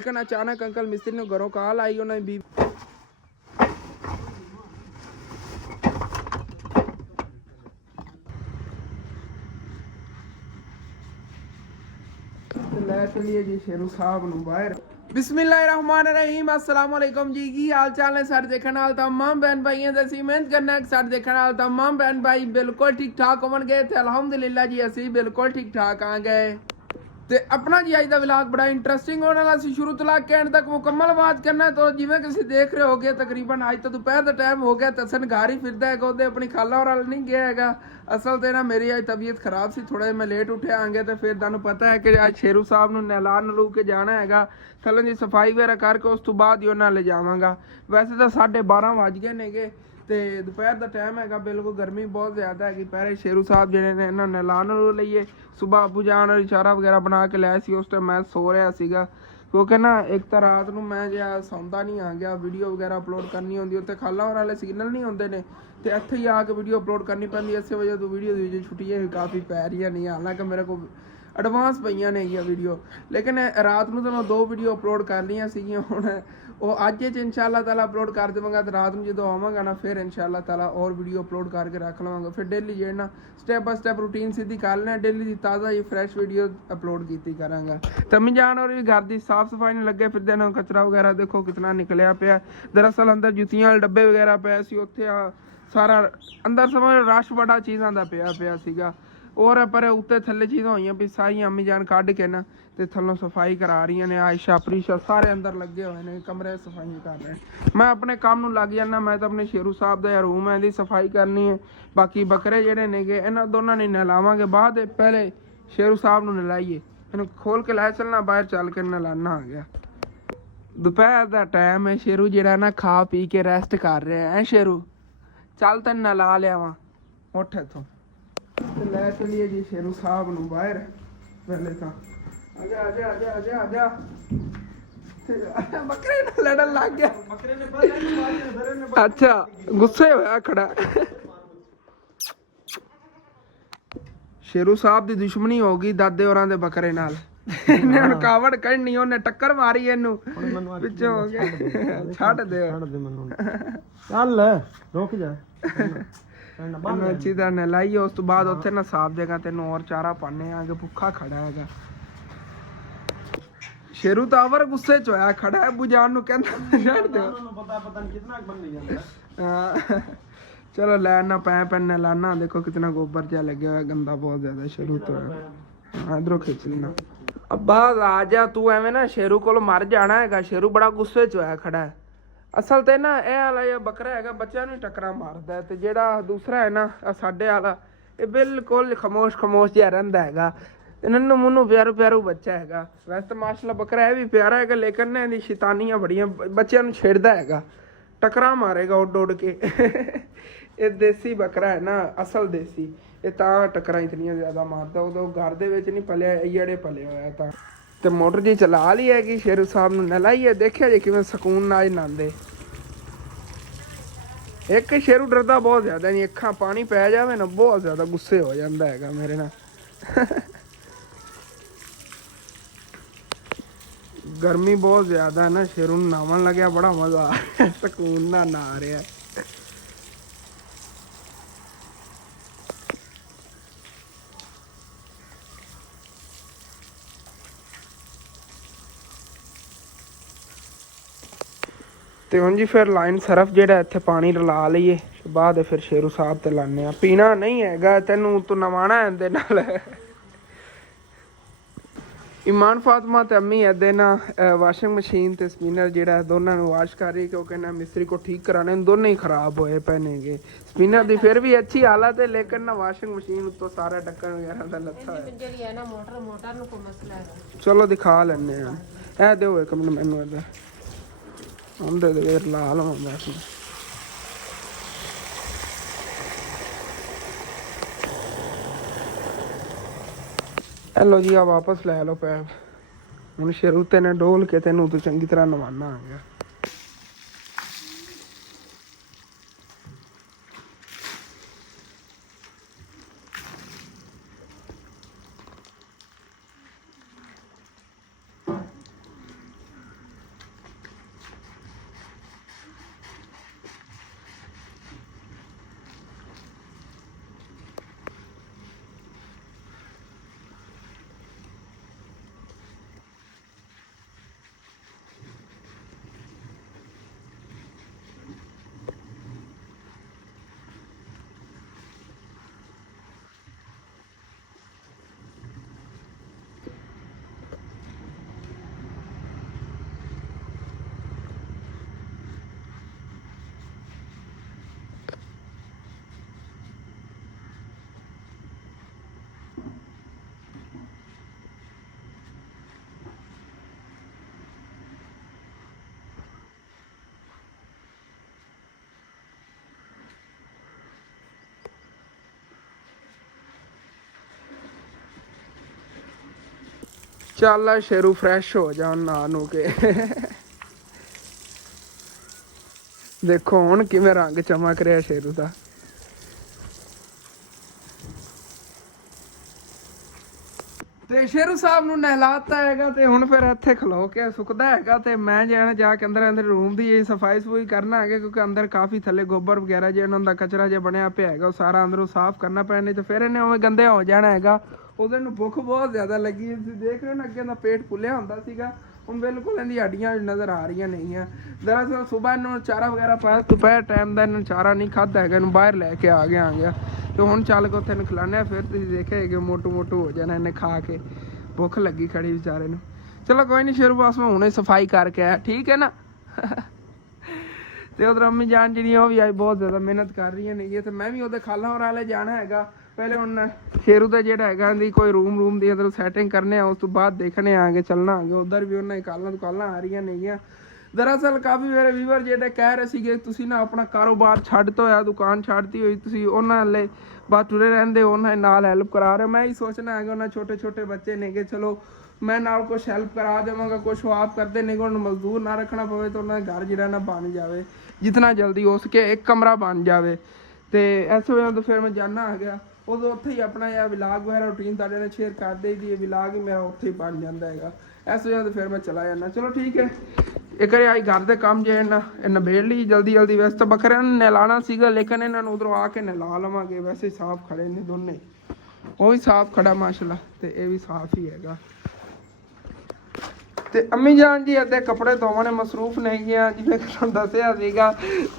लेकिन अचानक अंकल मिस्त्री ने घरों कॉल आई उन्हें भी ਲੈ ਚਲੀਏ ਜੀ ਸ਼ੇਰੂ ਸਾਹਿਬ ਨੂੰ ਬਾਹਰ। बिस्मिल्लाहिर्रहमानिर्रहीम अस्सलाम वालेकुम जी की हाल चाल है सर देखने वाले तमाम बहन भाइयों से असी मेहनत करना है सर देखने वाले तमाम बहन भाई बिल्कुल ठीक ठाक होवन गए थे अल्हम्दुलिल्लाह जी असी बिल्कुल ठीक ठाक आ गए ਤੇ ਆਪਣਾ ਜੀ ਅੱਜ ਦਾ ਵਲੌਗ ਬੜਾ ਇੰਟਰਸਟਿੰਗ ਹੋਣ ਵਾਲਾ ਸੀ ਸ਼ੁਰੂ ਤੋਂ ਲੈ ਕੇ ਐਂਡ ਤੱਕ ਮੁਕੰਮਲ ਬਾਤ ਕਰਨਾ ਤਾਂ ਜਿਵੇਂ ਕਿ ਤੁਸੀਂ ਦੇਖ ਰਹੇ ਹੋਗੇ ਤਕਰੀਬਨ ਅੱਜ ਤਾਂ ਦੁਪਹਿਰ ਦਾ ਟਾਈਮ ਹੋ ਗਿਆ ਤਸਨ ਘਰ ਹੀ ਫਿਰਦਾ ਹੈਗਾ ਉਹਦੇ ਆਪਣੀ ਖਾਲਾ ਹੋਰਾਂ ਨਹੀਂ ਗਿਆ ਹੈਗਾ ਅਸਲ ਤੇ ਨਾ ਮੇਰੀ ਅੱਜ ਤਬੀਅਤ ਖਰਾਬ ਸੀ ਥੋੜਾ ਮੈਂ ਲੇਟ ਉੱਠਿਆ ਆਂਗੇ ਤੇ ਫਿਰ ਤੁਹਾਨੂੰ ਪਤਾ ਹੈ ਕਿ ਅੱਜ ਸ਼ੇਰੂ ਸਾਹਿਬ ਨੂੰ ਨਹਿਲਾ ਨਲੂ ਕੇ ਜਾਣਾ ਹੈਗਾ ਥੱਲੇ ਦੀ ਸਫਾਈ ਵਗੈਰਾ ਕਰਕੇ ਉਸ ਤੋਂ ਬਾਅਦ ਹੀ ਉਹਨਾਂ ਲੈ ਜਾਵਾਂਗਾ ਵੈਸੇ ਤਾਂ 12:30 ਵੱਜ ਗਏ ਨੇਗੇ ਤੇ ਦੁਪਹਿਰ ਦਾ ਟਾਈਮ ਹੈਗਾ ਬਿਲਕੁਲ ਗਰਮੀ ਬਹੁਤ ਜ਼ਿਆਦਾ ਹੈਗੀ ਪਹਿਲੇ ਸ਼ੇਰੂ ਸਾਹਿਬ ਜਿਹੜੇ ਨੇ ਇਹਨਾਂ ਨੇ ਲਾ ਨੂੰ ਲਈਏ ਸੁਬਾਹ ਅਬੂ ਜਾਨ ਔਰ ਇਸ਼ਾਰਾ ਵਗੈਰਾ ਬਣਾ ਕੇ ਲਿਆ ਸੀ ਉਸ ਟਾਈਮ ਮੈਂ ਸੋ ਰਿਹਾ ਸੀਗਾ ਕਿਉਂਕਿ ਨਾ ਇੱਕ ਤਾਂ ਰਾਤ ਨੂੰ ਮੈਂ ਜਿਹਾ ਸੌਂਦਾ ਨਹੀਂ ਆ ਗਿਆ ਵੀਡੀਓ ਵਗੈਰਾ ਅਪਲੋਡ ਕਰਨੀ ਹੁੰਦੀ ਉੱਥੇ ਖਾਲਾ ਹੋਰਾਂ ਵਾਲੇ ਸਿਗਨਲ ਨਹੀਂ ਹੁੰਦੇ ਨੇ ਤੇ ਇੱਥੇ ਹੀ ਆ ਕੇ ਵੀਡੀਓ ਅਪਲੋਡ ਕਰਨੀ ਪੈਂਦੀ ਇਸੇ ਵਜ੍ਹਾ ਤੋਂ ਵੀਡੀਓ ਦੀ ਵਿੱਚ ਛੁੱਟੀਆਂ ਵੀ ਕਾਫੀ ਪੈ ਰਹੀਆਂ ਨਹੀਂ ਹਾਲਾਂਕਿ ਮੇਰੇ ਕੋਲ ਐਡਵਾਂਸ ਪਈਆਂ ਨੇ ਇਹ ਵੀਡੀਓ ਲੇਕਿਨ ਰਾਤ ਨੂੰ ਤਾਂ ਮੈਂ 2 ਵੀਡੀਓ ਅਪਲੋਡ ਕਰ ਲਈਆਂ ਸੀਗੀਆਂ ਹੁਣ ਉਹ ਅੱਜ ਚ ਇਨਸ਼ਾਅੱਲਾ ਤਾਲਾ ਅਪਲੋਡ ਕਰ ਦੇਵਾਂਗਾ ਤੇ ਰਾਤ ਨੂੰ ਜਦੋਂ ਆਵਾਂਗਾ ਨਾ ਫਿਰ ਇਨਸ਼ਾਅੱਲਾ ਤਾਲਾ और ਵੀਡੀਓ ਅਪਲੋਡ ਕਰਕੇ ਰੱਖ ਲਵਾਂਗਾ ਫਿਰ ਡੇਲੀ ਜਿਹੜਾ ਸਟੈਪ ਬਾਈ ਸਟੈਪ ਰੂਟੀਨ ਸਿੱਧੀ ਕਰ ਲੈਣਾ ਡੇਲੀ ਦੀ ਤਾਜ਼ਾ ਹੀ ਫਰੈਸ਼ ਵੀਡੀਓ ਅਪਲੋਡ ਕੀਤੀ ਕਰਾਂਗਾ ਤਮੀ ਜਾਨ ਔਰ ਵੀ ਘਰ ਦੀ ਸਾਫ ਸਫਾਈ ਨੂੰ ਲੱਗੇ ਫਿਰਦੇ ਨੇ ਕਚਰਾ ਵਗੈਰਾ ਦੇਖੋ ਕਿਤਨਾ ਨਿਕਲਿਆ ਪਿਆ ਦਰਅਸਲ ਅੰਦਰ ਜੁੱਤੀਆਂ ਵਾਲੇ ਡੱਬੇ ਵਗੈਰਾ ਪਏ ਸੀ ਉੱਥੇ ਸਾਰਾ ਅੰਦਰ ਸਮਝ ਰਸ਼ ਬੜਾ ਚੀਜ਼ਾਂ ਦਾ ਪਿਆ ਸੀਗਾ और पर उत्ते थल्ले चीज़ां होइयां भी सारियां अम्मी जान कढ़ के ना ते थल्लों सफाई करा रही ने आयशा प्रीशा सारे अंदर लगे हुए ने कमरे सफाई कर रहे हैं मैं अपने काम नूं लग जाना मैं तो अपने शेरू साहब दा रूम है इहदी सफाई करनी है बाकी बकरे जेहड़े नेगे इन्हां दोनां ने नहलावांगे बाद पहले शेरू साहब नूं नहलाइए इहनूं खोल के लै चलना बाहर चल के नहलाना आ गया दोपहर दा टाइम है शेरू जेहड़ा ना खा पी के रेस्ट कर रहा है शेरू चल तैनूं नहला लियावां उठ इत्थों ਲੈ ਚਲੀਏ ਜੀ ਸ਼ੇਰੂ ਸਾਹਿਬ ਨੂੰ ਬਾਹਰ ਪਹਿਲੇ ਤਾਂ ਆਜਾ ਬੱਕਰੇ ਨਾਲ ਲੜਨ ਲੱਗ ਗਿਆ ਬੱਕਰੇ ਨੇ ਅੱਛਾ ਗੁੱਸੇ ਹੋਇਆ ਖੜਾ ਸ਼ੇਰੂ ਸਾਹਿਬ ਦੀ ਦੁਸ਼ਮਣੀ ਹੋ ਗਈ ਦਾਦੇ ਹੋਰਾਂ ਦੇ ਬੱਕਰੇ ਨਾਲ ਇਹਨੇ ਹੁਣ ਕਾਵੜ ਕੱਢਣੀ ਉਹਨੇ ਟੱਕਰ ਮਾਰੀ ਇਹਨੂੰ ਪਿੱਛੋਂ ਹੋ ਗਿਆ ਛੱਡ ਦੇ ਮੈਨੂੰ ਚੱਲ ਰੁਕ ਜਾ अच्छी तरह नहलाइए उस तो बाद उत्थे ना साफ जगह तेन और चारा पाने आगे भुखा खड़ा है शेरू तो अवर गुस्से च होया खड़ा है बुजान नु कहंदा छੱਡ दियो पता नहीं कितना बन जाता चलो लेना पै नहलाना देखो कितना गोबर जा लगे हुआ गंदा बहुत ज्यादा शेरू तो इधरों खिंच लेना अब्बा आ जा तू एवें ना शेरू कोल मर जाना है शेरू बड़ा गुस्से च होया खड़ा है ਅਸਲ ਤੇ ਨਾ ਇਹ ਵਾਲਾ ਇਹ ਬੱਕਰਾ ਹੈਗਾ ਬੱਚਿਆਂ ਨੂੰ ਟੱਕਰਾਂ ਮਾਰਦਾ ਤੇ ਜਿਹੜਾ ਦੂਸਰਾ ਹੈ ਨਾ ਸਾਡੇ ਵਾਲਾ ਇਹ ਬਿਲਕੁਲ ਖਮੋਸ਼ ਜਿਹਾ ਰਹਿੰਦਾ ਹੈਗਾ ਨੰਨੂ ਮੁੰਨੂ ਪਿਆਰੂ ਬੱਚਾ ਹੈਗਾ ਵੈਸੇ ਤਾਂ ਮਾਸ਼ਾਅੱਲਾ ਬੱਕਰਾ ਇਹ ਵੀ ਪਿਆਰਾ ਹੈਗਾ ਲੇਕਿਨ ਨਾ ਇਹਦੀ ਸ਼ੈਤਾਨੀਆਂ ਬੜੀਆਂ ਬੱਚਿਆਂ ਨੂੰ ਛੇੜਦਾ ਹੈਗਾ ਟੱਕਰਾਂ ਮਾਰੇਗਾ ਉੱਡ ਕੇ ਇਹ ਦੇਸੀ ਬੱਕਰਾ ਹੈ ਨਾ ਅਸਲ ਦੇਸੀ ਇਹ ਤਾਂ ਟੱਕਰਾਂ ਇਤਨੀਆਂ ਜ਼ਿਆਦਾ ਮਾਰਦਾ ਉਦੋਂ ਘਰ ਦੇ ਵਿੱਚ ਨਹੀਂ ਪਲਿਆ ਇਹ ਜਿਹੜੇ ਪਲਿਆ ਹੋਇਆ ਤਾਂ ਤੇ ਮੋਟਰ ਜੀ ਚਲਾ ਲਈ ਹੈਗੀ ਸ਼ੇਰੂ ਸਾਹਿਬ ਨੂੰ ਨਲਾਈਏ ਦੇਖਿਆ ਜੇ ਕਿਵੇਂ ਸਕੂਨ ਨਾਲ ਨਹਾਉਂਦੇ ਇੱਕ ਸ਼ੇਰੂ ਡਰਦਾ ਬਹੁਤ ਜ਼ਿਆਦਾ ਨਹੀਂ ਅੱਖਾਂ ਪਾਣੀ ਪੈ ਜਾਵੇ ਨਾ ਬਹੁਤ ਜ਼ਿਆਦਾ ਗੁੱਸੇ ਹੋ ਜਾਂਦਾ ਹੈਗਾ ਮੇਰੇ ਨਾਲ ਗਰਮੀ ਬਹੁਤ ਜ਼ਿਆਦਾ ਨਾ ਸ਼ੇਰੂ ਨੂੰ ਨਹਾਉਣ ਲੱਗਿਆ ਬੜਾ ਮਜ਼ਾ ਆ ਰਿਹਾ ਸਕੂਨ ਨਾਲ ਨਹਾ ਰਿਹਾ ਤੇ ਹੁਣ ਜੀ ਫਿਰ ਲਾਈਨ ਸਰਫ ਜਿਹੜਾ ਇੱਥੇ ਪਾਣੀ ਰਲਾ ਲਈਏ ਬਾਅਦ ਫਿਰ ਸ਼ੇਰੂ ਸਾਹਿਬ ਤੇ ਲਾਣੇ ਆ ਪੀਣਾ ਨਹੀਂ ਹੈਗਾ ਤੈਨੂੰ ਤੂੰ ਨਵਾਣਾ ਇਹਦੇ ਨਾਲ ਇਮਾਨ ਫਾਤਮਾ ਤੇ ਅੰਮੀ ਇਹਦੇ ਨਾ ਵਾਸ਼ਿੰਗ ਮਸ਼ੀਨ ਤੇ ਸਪਿਨਰ ਜਿਹੜਾ ਦੋਨਾਂ ਨੂੰ ਵਾਸ਼ ਕਰ ਰਹੀ ਕਿਉਂਕਿ ਨਾ ਮਿਸਤਰੀ ਕੋ ਠੀਕ ਕਰਾਣੇ ਦੋਨੇ ਹੀ ਖਰਾਬ ਹੋਏ ਪਏ ਨੇਗੇ ਸਪਿਨਰ ਦੀ ਫਿਰ ਵੀ ਅੱਛੀ ਹਾਲਤ ਹੈ ਲੇਕਿਨ ਨਾ ਵਾਸ਼ਿੰਗ ਮਸ਼ੀਨ ਉੱਤੋਂ ਸਾਰਾ ਢੱਕਣ ਵਗੈਰਾ ਦਾ ਲੱਥਾ ਹੈ ਜਿਹੜੀ ਹੈ ਨਾ ਮੋਟਰ ਨੂੰ ਕੋਈ ਮਸਲਾ ਹੈ ਚਲੋ ਦਿਖਾ ਲੈਣੇ ਆ ਇਹ ਦਿਓ ਇੱਕ ਮਿੰਟ ਮੈਨੂੰ ਇਹਦਾ ਉਹਦੇ ਦੇ ਲਾ ਲਵਾਂਗਾ ਹੈਲੋ ਜੀ ਆ ਵਾਪਸ ਲੈ ਲਓ ਪੈਪ ਹੁਣ ਸ਼ੇਰੂ ਤੇ ਨੇ ਡੋਲ ਕੇ ਤੈਨੂੰ ਤੂੰ ਚੰਗੀ ਤਰ੍ਹਾਂ ਨਵਾਨਾ ਆ ਗਿਆ ਚੱਲ ਆ ਸ਼ੇਰੂ ਫਰੈਸ਼ ਹੋ ਜਾ ਨਾ ਨੂੰ ਕੇ ਦੇਖੋ ਹੁਣ ਕਿਵੇਂ ਰੰਗ ਚਮਕ ਰਿਹਾ ਸ਼ੇਰੂ ਦਾ। ਤੇ ਸ਼ੇਰੂ ਸਾਹਿਬ ਨੂੰ ਨਹਿਲਾਤਾ ਹੈਗਾ ਤੇ ਹੁਣ ਫਿਰ ਇੱਥੇ ਖਲੋ ਕੇ ਸੁੱਕਦਾ ਹੈਗਾ ਤੇ ਮੈਂ ਜਾਣਾ ਜਾ ਕੇ ਅੰਦਰ ਰੂਮ ਦੀ ਸਫਾਈ ਸਫੂਈ ਕਰਨਾ ਹੈਗਾ ਕਿਉਂਕਿ ਅੰਦਰ ਕਾਫੀ ਥੱਲੇ ਗੋਬਰ ਵਗੈਰਾ ਜਿਹੜਾ ਹੁੰਦਾ ਕਚਰਾ ਜਿਹਾ ਬਣਿਆ ਪਿਆ ਹੈਗਾ ਉਹ ਸਾਰਾ ਅੰਦਰੋਂ ਸਾਫ਼ ਕਰਨਾ ਪੈਣਾ ਨਹੀਂ ਤੇ ਫਿਰ ਇਹਨੇ ਉਵੇਂ ਗੰਦੇ ਹੋ ਜਾਣਾ ਹੈਗਾ। ਉਹਦੇ ਨੂੰ ਭੁੱਖ ਬਹੁਤ ਜ਼ਿਆਦਾ ਲੱਗੀ ਤੁਸੀਂ ਦੇਖ ਰਹੇ ਹੋ ਨਾ ਅੱਗੇ ਦਾ ਪੇਟ ਫੁੱਲਿਆ ਹੁੰਦਾ ਸੀਗਾ ਹੁਣ ਬਿਲਕੁਲ ਇਹਦੀ ਹੱਡੀਆਂ ਨਜ਼ਰ ਆ ਰਹੀਆਂ ਨਹੀਂ ਆ। ਦਰਅਸਲ ਸੁਬਾਹ ਇਹਨੂੰ ਚਾਰਾ ਵਗੈਰਾ ਪਾਇਆ ਦੁਪਹਿਰ ਟਾਈਮ ਦਾ ਇਹਨੂੰ ਚਾਰਾ ਨਹੀਂ ਖਾਧਾ ਹੈਗਾ ਇਹਨੂੰ ਬਾਹਰ ਲੈ ਕੇ ਆ ਗਿਆ ਤੇ ਹੁਣ ਚੱਲ ਕੇ ਉੱਥੇ ਇਹਨੂੰ ਖਿਲਾਉਂਦੇ ਫਿਰ ਤੁਸੀਂ ਦੇਖੇ ਮੋਟੂ ਹੋ ਜਾਣਾ ਇਹਨੇ ਖਾ ਕੇ ਭੁੱਖ ਲੱਗੀ ਖੜੀ ਵਿਚਾਰੇ ਨੂੰ। ਚਲੋ ਕੋਈ ਨਹੀਂ ਸ਼ੇਰੂ ਬਸ ਮੈਂ ਹੁਣੇ ਸਫਾਈ ਕਰਕੇ ਆਇਆ ਠੀਕ ਹੈ ਨਾ ਤੇ ਉਧਰ ਅੰਮੀ ਜਾਨ ਜਿਹੜੀ ਉਹ ਵੀ ਅੱਜ ਬਹੁਤ ਜ਼ਿਆਦਾ ਮਿਹਨਤ ਕਰ ਰਹੀਆਂ ਨੇ ਤੇ ਮੈਂ ਵੀ ਉਹਦੇ ਖਾਲਾਂ ਹੋਰ ਵਾਲੇ ਜਾਣਾ ਹੈਗਾ। ਪਹਿਲੇ ਹੁਣ ਸ਼ੇਰੂ ਦਾ ਜਿਹੜਾ ਹੈਗਾ ਦੀ ਕੋਈ ਰੂਮ ਦੀ ਅੰਦਰ ਸੈਟਿੰਗ ਕਰਨੇ ਆ ਉਸ ਤੋਂ ਬਾਅਦ ਦੇਖਣੇ ਆਗੇ ਚੱਲਣਾ ਆਗੇ ਉਧਰ ਵੀ ਉਹਨਾਂ ਦੀ ਕਾਲਾਂ ਆ ਰਹੀਆਂ ਨੇਗੀਆਂ। ਦਰਅਸਲ ਕਾਫੀ ਮੇਰੇ ਵੀਵਰ ਜਿਹੜੇ ਕਹਿ ਰਹੇ ਸੀਗੇ ਤੁਸੀਂ ਨਾ ਆਪਣਾ ਕਾਰੋਬਾਰ ਛੱਡ ਤੋਂ ਆ ਦੁਕਾਨ ਛੱਡਤੀ ਹੋਈ ਤੁਸੀਂ ਉਹਨਾਂ ਲਈ ਬਾਅਦ ਤੁਰੇ ਰਹਿੰਦੇ ਉਹਨਾਂ ਨਾਲ ਹੈਲਪ ਕਰਾ ਰਹੇ ਮੈਂ ਹੀ ਸੋਚਣਾ ਹੈਗਾ ਉਹਨਾਂ ਛੋਟੇ ਬੱਚੇ ਨੇਗੇ ਚਲੋ ਮੈਂ ਨਾਲ ਕੁਛ ਹੈਲਪ ਕਰਾ ਦੇਵਾਂਗਾ ਕੁਛ ਉਹ ਆਪ ਕਰਦੇ ਨੇਗੇ ਉਹਨੂੰ ਮਜ਼ਦੂਰ ਨਾ ਰੱਖਣਾ ਪਵੇ ਤਾਂ ਉਹਨਾਂ ਦਾ ਘਰ ਜਿਹੜਾ ਨਾ ਬਣ ਜਾਵੇ ਜਿਤਨਾ ਜਲਦੀ ਹੋ ਸਕੇ ਇੱਕ ਕਮਰਾ ਬਣ ਜਾਵੇ। ਤੇ ਇਸ ਵਜ੍ਹਾ ਤੋਂ ਫਿਰ ਮੈਂ ਜਾਣਾ ਆ ਗਿਆ ਉਦੋਂ ਉੱਥੇ ਹੀ ਆਪਣਾ ਇਹ ਵਿਲਾਗ ਵਗੈਰਾ ਰੂਟੀਨ ਤੁਹਾਡੇ ਨਾਲ ਸ਼ੇਅਰ ਕਰ ਦੇਈਦੀ ਹੈ ਵਿਲਾਗ ਹੀ ਮੇਰਾ ਉੱਥੇ ਹੀ ਬਣ ਜਾਂਦਾ ਹੈਗਾ ਇਸ ਵਜ੍ਹਾ ਤੋਂ ਫਿਰ ਮੈਂ ਚਲਾ ਜਾਂਦਾ। ਚਲੋ ਠੀਕ ਹੈ ਇੱਕ ਵਾਰੀ ਆਈ ਘਰ ਦੇ ਕੰਮ ਜੇ ਇਹ ਨਿਬੇੜ ਲਈ ਜਲਦੀ ਵੈਸੇ ਤਾਂ ਬੱਕਰਿਆਂ ਨੂੰ ਨਹਿਲਾਣਾ ਸੀਗਾ ਲੇਕਿਨ ਇਹਨਾਂ ਨੂੰ ਉਧਰੋਂ ਆ ਕੇ ਨਹਿਲਾ ਲਵਾਂਗੇ ਵੈਸੇ ਸਾਫ਼ ਖੜੇ ਨੇ ਦੋਨੇ ਉਹ ਵੀ ਸਾਫ਼ ਖੜਾ ਮਾਸ਼ਾਅੱਲਾ ਤੇ ਇਹ ਵੀ ਸਾਫ਼ ਹੀ ਹੈਗਾ। ਤੇ ਅੰਮੀ ਜਾਨ ਜੀ ਅੱਧੇ ਕੱਪੜੇ ਧੋਵਣ ਨੇ ਮਸਰੂਫ ਨਹੀਂ ਗਿਆ ਜਿਵੇਂ ਕਿ ਤੁਹਾਨੂੰ ਦੱਸਿਆ ਸੀਗਾ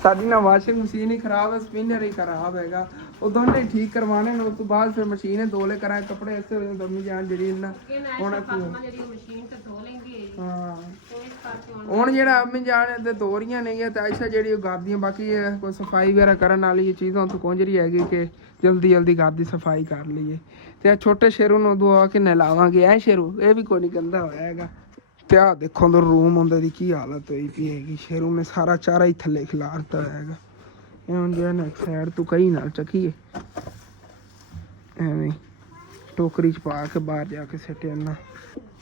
ਸਾਡੀ ਨਾ ਵਾਸ਼ਿੰਗ ਮਸ਼ੀਨ ਹੀ ਖਰਾਬ ਹੈ ਸਪਿਨਰ ਹੀ ਖਰਾਬ ਹੈਗਾ ਉਹ ਦੋਨੇ ਠੀਕ ਕਰਵਾਣੇ ਨੇ ਉਸ ਤੋਂ ਬਾਅਦ ਫਿਰ ਮਸ਼ੀਨ ਦੋਲੇ ਕਰਾਂ ਕੱਪੜੇ ਇਸੇ ਵਜ੍ਹਾ ਤੋਂ ਅੰਮੀ ਜਾਨ ਜਿਹੜੀ ਨਾ ਹੁਣ ਹਾਂ ਹੁਣ ਜਿਹੜਾ ਅੰਮੀ ਜਾਨ ਤੇ ਧੋ ਰਹੀਆਂ ਨੇਗੀਆਂ ਤੇ ਆਇਸ਼ਾ ਜਿਹੜੀ ਉਹ ਕਰਦੀਆਂ ਬਾਕੀ ਕੋਈ ਸਫਾਈ ਵਗੈਰਾ ਕਰਨ ਵਾਲੀ ਚੀਜ਼ਾਂ ਤੋਂ ਕੁੰਝ ਰਹੀ ਹੈਗੀ ਕਿ ਜਲਦੀ ਘਰ ਦੀ ਸਫਾਈ ਕਰ ਲਈਏ ਤੇ ਛੋਟੇ ਸ਼ੇਰੂ ਨੂੰ ਦੁਆ ਕੇ ਨਹਿਲਾਵਾਂਗੇ ਐ ਸ਼ੇਰੂ ਇਹ ਵੀ ਕੋਈ ਨਹੀਂ ਗੰਦਾ ਹੋਇਆ ਹੈਗਾ। ਤੇ ਆਹ ਦੇਖੋ ਅੰਦਰ ਰੂਮ ਹੁੰਦਾ ਦੀ ਕੀ ਹਾਲਤ ਹੋਈ ਪਈ ਹੈਗੀ ਸ਼ੇਰੂ ਨੇ ਸਾਰਾ ਚਾਰਾ ਹੀ ਥੱਲੇ ਖਿਲਾਰਤਾ ਹੈਗਾ ਇਹ ਹੁਣ ਜਿਹੜਾ ਨਾ ਸਾਈਡ ਤੋਂ ਕਈ ਨਾਲ ਚੱਕੀਏ ਐਵੇਂ ਟੋਕਰੀ 'ਚ ਪਾ ਕੇ ਬਾਹਰ ਜਾ ਕੇ ਸਿੱਟਿਆ ਨਾ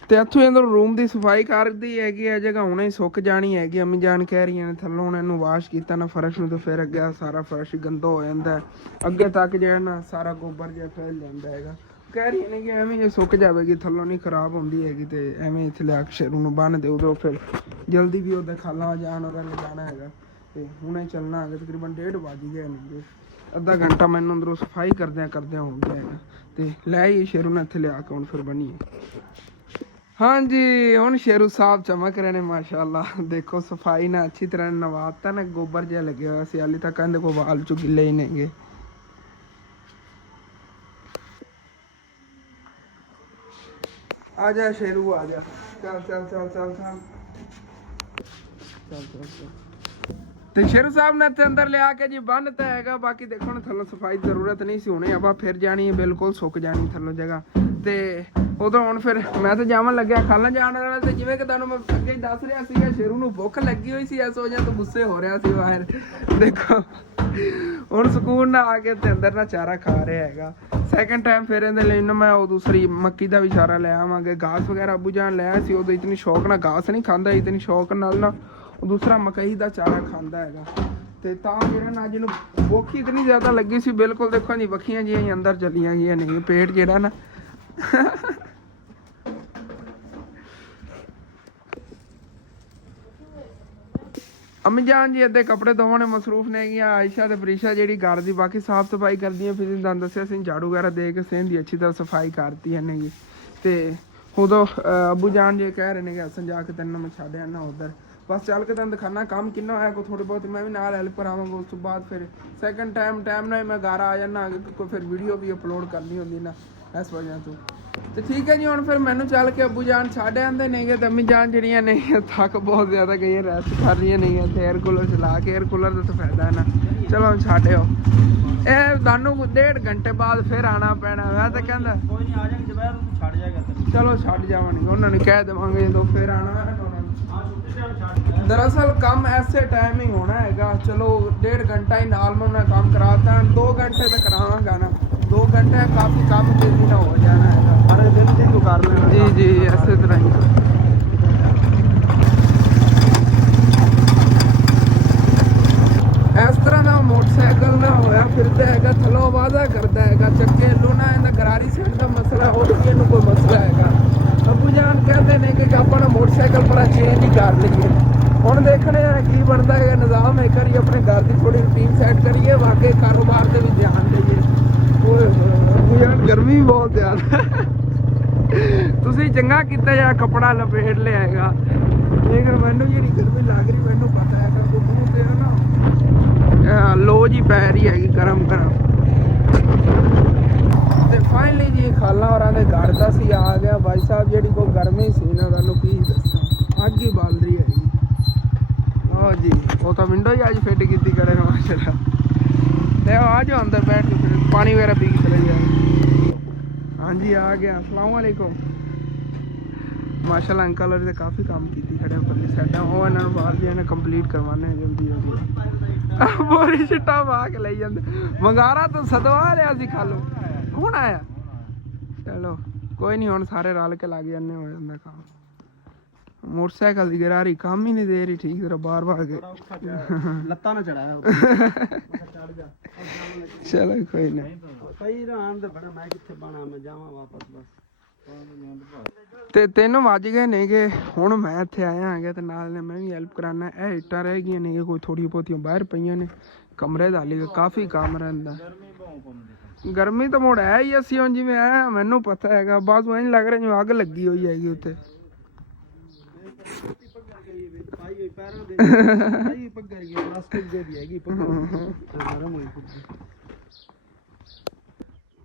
ਤੇ ਇੱਥੋਂ ਅੰਦਰ ਰੂਮ ਦੀ ਸਫਾਈ ਕਰਦੀ ਹੈਗੀ ਇਹ ਜਗ੍ਹਾ ਹੁਣੇ ਹੀ ਸੁੱਕ ਜਾਣੀ ਹੈਗੀ ਅੰਮੀ ਜਾਨ ਕਹਿ ਰਹੀਆਂ ਨੇ ਥੱਲੋਂ ਹੁਣ ਇਹਨੂੰ ਵਾਸ਼ ਕੀਤਾ ਨਾ ਫਰਸ਼ ਨੂੰ ਤੇ ਫਿਰ ਅੱਗੇ ਸਾਰਾ ਫਰਸ਼ ਗੰਦਾ ਹੋ ਜਾਂਦਾ ਅੱਗੇ ਤੱਕ ਜਿਹੜਾ ਨਾ ਸਾਰਾ ਗੋਬਰ ਜਿਹਾ ਫੈਲ ਜਾਂਦਾ ਹੈਗਾ ਕਹਿ ਰਹੀ ਨੇ ਕਿ ਐਵੇਂ ਜੇ ਸੁੱਕ ਜਾਵੇਗੀ ਥੱਲੋਂ ਨਹੀਂ ਖਰਾਬ ਹੁੰਦੀ ਹੈਗੀ ਤੇ ਐਵੇਂ ਇੱਥੇ ਲਿਆ ਕੇ ਸ਼ੇਰੂ ਨੂੰ ਬੰਨ ਦੇ ਉਧਰੋਂ ਫਿਰ ਜਲਦੀ ਵੀ ਉਹਦੇ ਖਾਲਾਂ ਜਾਣ ਉਹਦਾ ਲਿਜਾਣਾ ਹੈਗਾ ਤੇ ਹੁਣੇ ਚੱਲਣਾ ਹੈਗਾ ਤਕਰੀਬਨ 1:30 ਵੱਜ ਗਏ ਨੇ ਅੱਧਾ ਘੰਟਾ ਮੈਨੂੰ ਅੰਦਰੋਂ ਸਫਾਈ ਕਰਦਿਆਂ ਹੋ ਗਿਆ ਹੈਗਾ ਤੇ ਲੈ ਆਈਏ ਸ਼ੇਰੂ ਨੇ ਇੱਥੇ ਲਿਆ ਕੇ ਹੁਣ ਫਿਰ ਬਣੀਏ। ਹਾਂਜੀ ਹੁਣ ਸ਼ੇਰੂ ਸਾਹਿਬ ਚਮਕ ਰਹੇ ਨੇ ਮਾਸ਼ਾਅੱਲਾ ਦੇਖੋ ਸਫਾਈ ਨਾਲ ਅੱਛੀ ਤਰ੍ਹਾਂ ਨਵਾਤਾ ਨਾ ਗੋਬਰ ਜਿਹਾ ਲੱਗਿਆ ਹੋਇਆ ਸੀ ਹਾਲੇ ਤੱਕ ਕਹਿੰਦੇ ਕੋ ਵਾਲ ਚੋਂ ਗਿੱਲੇ ਹੀ ਨੇਗੇ। ਆ ਜਾ ਸ਼ੇਰੂ ਆ ਜਾ ਚੱਲ ਤੇ ਸ਼ੇਰੂ ਸਾਹਿਬ ਨੇ ਇੱਥੇ ਅੰਦਰ ਲਿਆ ਕੇ ਜੀ ਬੰਨ ਤਾਂ ਹੈਗਾ ਬਾਕੀ ਦੇਖੋ ਨਾ ਥੱਲੋਂ ਸਫਾਈ ਦੀ ਜ਼ਰੂਰਤ ਨਹੀਂ ਸੀ ਹੁਣੇ ਆਪਾਂ ਫਿਰ ਜਾਣੀ ਹੈ ਬਿਲਕੁਲ ਸੁੱਕ ਜਾਣੀ ਥੱਲੋਂ ਜਗ੍ਹਾ ਤੇ ਉਦੋਂ ਹੁਣ ਫਿਰ ਮੈਂ ਤਾਂ ਜਾਵਣ ਲੱਗਿਆ ਖਾਲਾਂ ਜਾਣ ਵਾਲਾ ਤੇ ਜਿਵੇਂ ਕਿ ਤੁਹਾਨੂੰ ਮੈਂ ਅੱਗੇ ਦੱਸ ਰਿਹਾ ਸੀਗਾ ਸ਼ੇਰੂ ਨੂੰ ਭੁੱਖ ਲੱਗੀ ਹੋਈ ਸੀ ਇਸ ਵਜ੍ਹਾ ਤੋਂ ਗੁੱਸੇ ਹੋ ਰਿਹਾ ਸੀ ਬਾਹਰ ਦੇਖੋ ਹੁਣ ਸਕੂਨ ਨਾਲ ਆ ਕੇ ਤੇ ਅੰਦਰ ਨਾ ਚਾਰਾ ਖਾ ਰਿਹਾ ਹੈਗਾ। ਸੈਕਿੰਡ ਟਾਈਮ ਫਿਰ ਇਹਦੇ ਲਈ ਨਾ ਮੈਂ ਉਹ ਦੂਸਰੀ ਮੱਕੀ ਦਾ ਵੀ ਚਾਰਾ ਲੈ ਆਵਾਂਗੇ ਘਾਸ ਵਗੈਰਾ ਅੱਬੂ ਜਾਨ ਲਿਆ ਸੀ ਉਦੋਂ ਇਤਨੀ ਸ਼ੌਕ ਨਾਲ ਘਾਸ ਨਹੀਂ ਖਾਂਦਾ ਇਤਨੀ ਸ਼ੌਕ ਨਾਲ ਨਾ ਉਹ ਦੂਸਰਾ ਮਕਈ ਦਾ ਚਾਰਾ ਖਾਂਦਾ ਹੈਗਾ ਤੇ ਤਾਂ ਜਿਹੜਾ ਨਾ ਜਿਹਨੂੰ ਭੁੱਖ ਇਤਨੀ ਜ਼ਿਆਦਾ ਲੱਗੀ ਸੀ ਬਿਲਕੁਲ ਦੇਖੋ ਜੀ ਵੱਖੀਆਂ ਜਿਹੀਆਂ ਹੀ ਅੰਦਰ ਚਲੀਆਂ ਗਈਆਂ ਨਹੀਂ ਪੇਟ ਜਿਹੜਾ ਨਾ ਅੰਮੀ ਜਾਨ ਜੀ ਅੱਧੇ ਕੱਪੜੇ ਧੋਵਣ ਮਸਰੂਫ ਨੇ ਹੈਗੀਆਂ ਆਇਸ਼ਾ ਤੇ ਪ੍ਰੀਸ਼ਾ ਜਿਹੜੀ ਘਰ ਦੀ ਬਾਕੀ ਸਾਫ਼ ਸਫਾਈ ਕਰਦੀਆਂ ਫਿਰ ਤੁਹਾਨੂੰ ਦੱਸਿਆ ਸੀ ਝਾੜੂ ਵਗੈਰਾ ਦੇ ਕੇ ਸੇਨ ਦੀ ਅੱਛੀ ਤਰ੍ਹਾਂ ਸਫਾਈ ਕਰਤੀ ਹੈ ਨੇਗੀ ਤੇ ਉਦੋਂ ਅੱਬੂ ਜਾਨ ਜੀ ਕਹਿ ਰਹੇ ਨੇ ਕਿ ਹਸਨ ਜਾ ਕੇ ਤੈਨੂੰ ਮੈਂ ਛੱਡ ਆਣਾ ਉੱਧਰ ਬਸ ਚੱਲ ਕੇ ਤੁਹਾਨੂੰ ਦਿਖਾਣਾ ਕੰਮ ਕਿੰਨਾ ਹੋਇਆ ਕੋਈ ਥੋੜ੍ਹੇ ਬਹੁਤ ਮੈਂ ਵੀ ਨਾਲ ਹੈਲਪ ਕਰਾਵਾਂਗਾ ਉਸ ਤੋਂ ਬਾਅਦ ਫਿਰ ਸੈਕਿੰਡ ਟਾਈਮ ਨਾਲ ਮੈਂ ਘਰ ਆ ਜਾਣਾ ਕੋਈ ਫਿਰ ਵੀਡੀਓ ਵੀ ਅਪਲੋਡ ਕਰਨੀ ਹੁੰਦੀ ਨਾ ਇਸ ਵਜ੍ਹਾ ਤੋਂ ਤੇ ਠੀਕ ਹੈ ਜੀ ਹੁਣ ਫਿਰ ਮੈਨੂੰ ਚੱਲ ਕੇ ਅੱਬੂ ਜਾਨ ਛੱਡ ਆਉਂਦੇ ਨੇਗੇ ਤੇ ਅੰਮੀ ਜਾਨ ਜਿਹੜੀਆਂ ਨੇ ਥੱਕ ਬਹੁਤ ਜ਼ਿਆਦਾ ਗਈਆਂ ਰੈਸਟ ਕਰ ਰਹੀਆਂ ਨੇਗੀਆਂ ਤੇ ਏਅਰ ਕੂਲਰ ਚਲਾ ਕੇ ਏਅਰ ਕੂਲਰ ਦਾ ਤਾਂ ਫਾਇਦਾ ਹੈ ਨਾ ਚਲੋ ਛੱਡਿਓ ਇਹ ਤੁਹਾਨੂੰ 1.5 ਘੰਟੇ ਬਾਅਦ ਫਿਰ ਆਉਣਾ ਪੈਣਾ ਮੈਂ ਤਾਂ ਕਹਿੰਦਾ ਕੋਈ ਨਹੀਂ ਆ ਜਾਣਗੇ ਦੁਪਹਿਰ ਨੂੰ ਛੱਡ ਜਾਏਗਾ ਚਲੋ ਛੱਡ ਜਾਵਾਂਗੇ ਉਹਨਾਂ ਨੂੰ ਕਹਿ ਦੇਵਾਂਗੇ ਜਦੋਂ ਫਿਰ ਆਉਣਾ ਹੈ ਦਰਅਸਲ ਕੰਮ ਐਸੇ ਟਾਈਮ ਹੀ ਹੋਣਾ ਹੈਗਾ ਚਲੋ 1.5 ਘੰਟਾ ਹੀ ਨਾਲ ਮੈਂ ਉਹਨਾਂ ਕੰਮ ਕਰਾਤਾ 2 ਘੰਟੇ ਤਾਂ ਕਰਾਵਾਂਗਾ ਨਾ 2 घंटे काफ़ी काम तेजी ना हो जाना है सारे दिन से ही कर लेना। जी जी ऐसे तरह ही इस तरह का मोटरसाइकिल ना होया फिरता है थलों वादा करता है चक्के लो ना इन्हें गरारी सेट का मसला हो भी इन्हें कोई मसला है अबू जान कहते हैं कि अपना मोटरसाइकिल पर चेंज ही कर लीए ਹੁਣ ਦੇਖਣੇ ਆ ਕੀ ਬਣਦਾ ਹੈ ਨਿਜ਼ਾਮ ਹੈ ਕਰੀ ਆਪਣੇ ਘਰ ਦੀ ਥੋੜੀ ਰੂਟੀਨ ਸੈੱਟ ਕਰੀਏ ਵਾਕਈ ਕਾਰੋਬਾਰ ਤੇ ਵੀ ਧਿਆਨ ਦੇਈਏ ਓਏ ਯਾਰ ਗਰਮੀ ਬਹੁਤ ਜ਼ਿਆਦਾ ਤੁਸੀਂ ਚੰਗਾ ਕੀਤਾ ਯਾਰ ਕੱਪੜਾ ਲਪੇਟ ਲਿਆ ਹੈਗਾ ਲੇਕਿਨ ਮੈਨੂੰ ਜਿਹੜੀ ਗਰਮੀ ਲੱਗ ਰਹੀ ਮੈਨੂੰ ਪਤਾ ਹੈ ਕਿ ਮੂੰਹ ਤੇ ਨਾ ਲੋ ਜੀ ਪੈ ਰਹੀ ਹੈਗੀ ਗਰਮ ਗਰਮ ਤੇ ਫਾਈਨਲੀ ਜੀ ਖਾਲਾ ਹੋਰਾਂ ਦੇ ਘਰ ਦਾ ਸੀ ਆ ਗਿਆ ਭਾਈ ਸਾਹਿਬ ਜਿਹੜੀ ਕੋ ਗਰਮੀ ਸੀ ਨਾ ਤੁਹਾਨੂੰ ਕੀ ਦੱਸਾਂ ਅੱਗ ਹੀ ਬਾਲ ਰਹੀ ਹੈਗੀ हाँ जी वो तो विंडो ही आज फिट की करेगा माशाल्लाह तो आ जाओ अंदर बैठ के फिर पानी वगैरह पी के चले जाए हाँ जी आ गया अस्सलाम वालेकुम माशाल्लाह अंकल और काफ़ी काम की खड़े परली साइडा वो इन्होंने बाहर जी कंप्लीट करवाने जल्दी जल्दी बोरी छिट्टा पा के ले जाते मंगारा तो सदवा लिया सी खा लो हूँ आया चलो कोई नहीं हुण सारे रल के लग जाने हो जाता काम मोटरसाइकिल की गरारी काम ही नहीं दे रही ठीक तरह बार बार के लत्ता ना चढ़ाया चलो कोई नहीं कई रान दे बड़ा मैं किथे बाना मैं जावां वापस बस ते 3 वज गए ने कि हुण मैं इत्थे आया हां ते नाल ने मैं भी हेल्प कराना ए इट्टां रह गईयां ने कोई थोड़ी बहुतियां बाहर पईयां ने कमरे दा हाली काफ़ी काम रहिंदा गर्मी तो मुड़ है ही असी हुण जिवें आया मैनू पता हैगा बस इंज लग रहा जिवें अग लगी हुई हैगी उत्थे